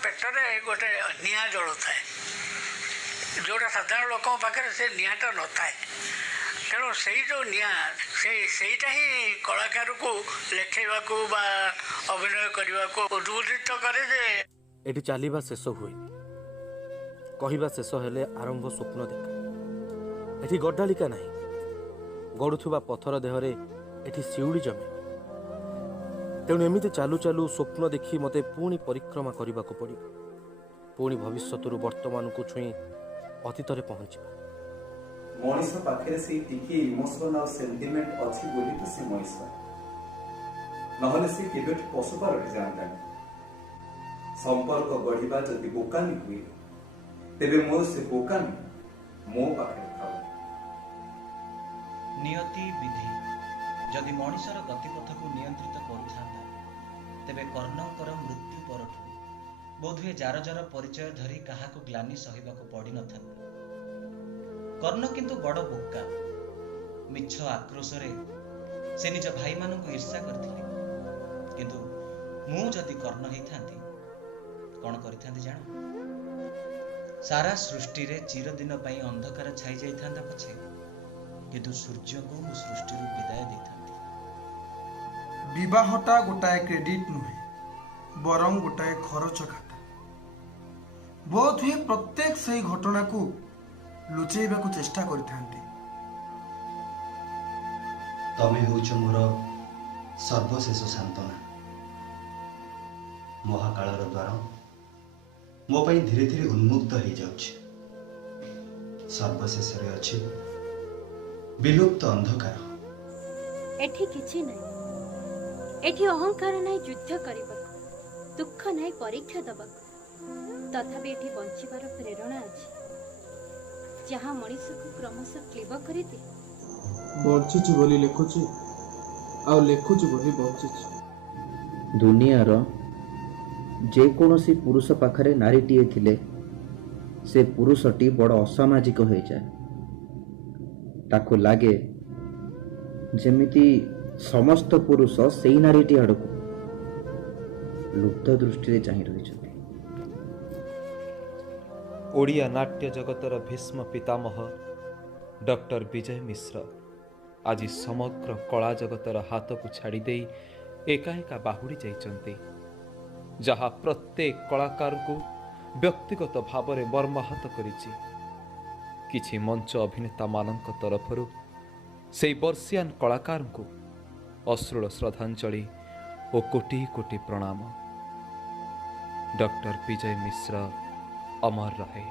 पेटरे गोटे निआ जलू थाए जोटा साधारण लोक पाखे से निआटा न थाए तेणु से जो निआ सेटा ही कलाकार को लेखा अभिनय करने को उद्बोधित करे जे एटी चलवा शेष हुए कहवा शेष हेले आरंभ स्वप्न देखा एटी गड्डालिका नहीं गड़ुवा पथर देहरे एटी शिउली जमे तेणु एमती चालू चालू स्वप्न देखी मते पुणी परिक्रमा करने को पड़ो पुणी भविष्य वर्तमान को छुई अतीत पहुँचा मनीष पाखे से टिके इमोशनल और सेंटिमेंट अच्छी बोली तो से मनीष नहले से केबे पशुपा रही जाता संपर्क बढ़िबा जदि बोकानी हुए तेबे मोर से बोकानी मो पाखे था नियति विधि जदि मनीषर गतिपथ को नियंत्रित करुथांता तेबे कर्णकर मृत्यु परठू बोधुए जार जार परिचय धरी काहाकू ग्लानि सहिबाकू पड़ी नथांता कर्ण किंतु बड़ बोका मिछ आक्रोश से निज भाई मानू ईर्षा करथिले किंतु मु जदि कर्ण होइथांती कौन करिथांती जान सारा सृष्टि रे चिरदिन पई अंधकार छाई जाइथांता पछे किंतु सूर्य को मु सृष्टि रु विदाय देइथांती विवाहटा गोटाए क्रेडिट नुहे बरं गोटाए खरच खाता बोध हुए प्रत्येक सही घटना को लुचेबा को चेष्टा करिथांती तमे होउछ मोर सर्वशेष सांत्वना महाकालर द्वार मो पई धीरे धीरे उन्मुक्त हो जाउछ सर्वशेष रे अछि विलुप्त अंधकार एठी किछि नै एठी अहंकार नै युद्ध करबाक दुख नै परीक्षा दबाक तथापि एठी बंचिबार प्रेरणा अछि जहाँ मनीष को क्रमशः क्लीब करते बंचुची बोली लेखुची आ लेखुची बोली बंचुची दुनियार जे कोनोसी पुरुष पाखरे नारीटीए थिले से पुरुषटी बड़ असामाजिक हो जाए ताको लागे जेमिति समस्त पुरुष सेई नारीटी आड़क लुब्ध दृष्टि चाहि रही ओडिया नाट्य जगतर भीष्म पितामह डॉक्टर विजय मिश्र आज समग्र कला जगतर हाथ को छाड़ी दे एका एका बाहुड़ी जाइचंती जहा प्रत्येक कलाकार को व्यक्तिगत भाव में मर्माहत करिछि किछि मंच अभिनेता मानक तरफरु से वर्षियान कलाकार को अश्रुल श्रद्धांजलि और कोटि कोटि प्रणाम। डॉक्टर विजय मिश्र अमर रहे।